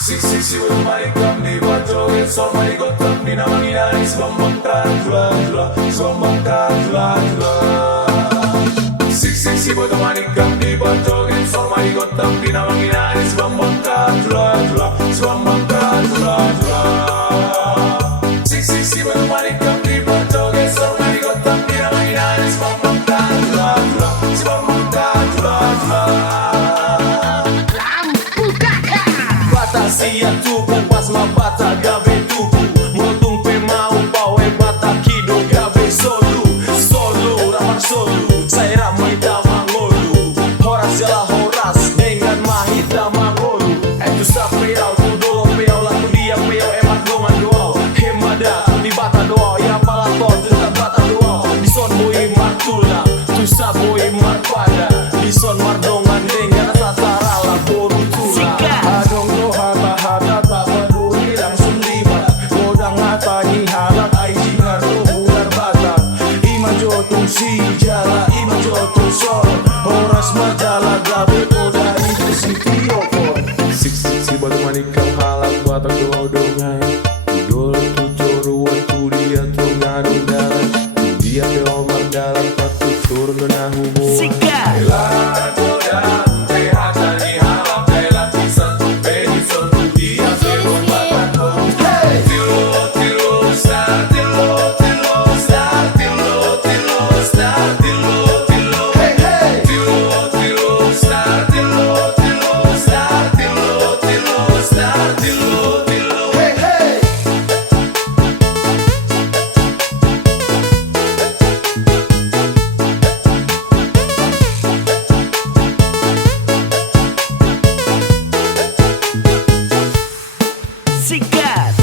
Siksi bermaikam di bajoget sama di gotam di nama inanis membangkar jula membangkar jula. Siksi bermaikam di bajoget sama di gotam di nama inanis membangkar jula membangkar jula. Siksi bermaikam di bajoget sama di gotam di nama inanis membangkar jula membangkar jula. Sia tuku pas mabata gabe tuku motung pe mau pawe bata kido gabe solu ramar solu saya ramai damangolu horas jala horas dengan mahita mangolu itu sapeau tu dolo peau la tu dia peau emat gongan doa hemada di bata doa ya pala ton tetap bata doa di son boy martula tu sa boy marpada di son mardongan dengan satara la boru tula adong doa si jala ima joto sol horas majala gabe oda itu si tiopon Siksi batu manikam halak batang doa dongai dol tu toruan tu dia tu ngadung dalam dia pe omar dalam patu turun dona hubo elan godam pe hata di halak elan pisan tu pe di sol tu dia pe omar batu tilo star sikat.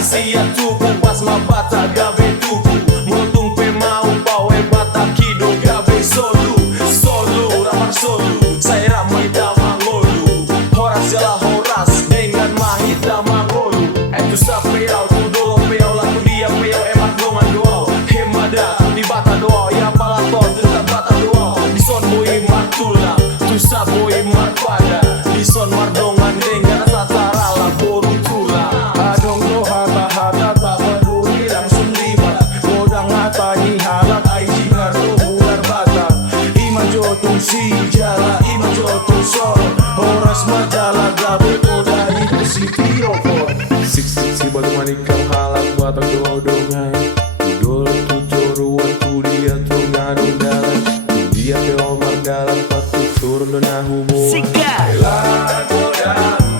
Sia tuku pas mabata gabe tuku motung pe mau pawe bata kido gabe solu ramar solu saya ramai damangolu horas jala horas dengan mahita mangolu itu sapeau tu dolo peau la tu dia peau emat gongan doa hemada di bata doa ya pala ton tetap bata doa di son boy martula tu sa boy marpada di son mardongan dengan satara la boru tula adong doha bahata tak peduli langsung libat godang ngata ni halak aiji ngarto bular bata ima jotung si jala ima jotung sol horas majala gabe oda itu si tiopon Siksi batu manikam halak batang doa dongai dol tu toruan tu dia tu ngadung dalam dia pe omar dalam patu turun dona hubo sikat. elan godam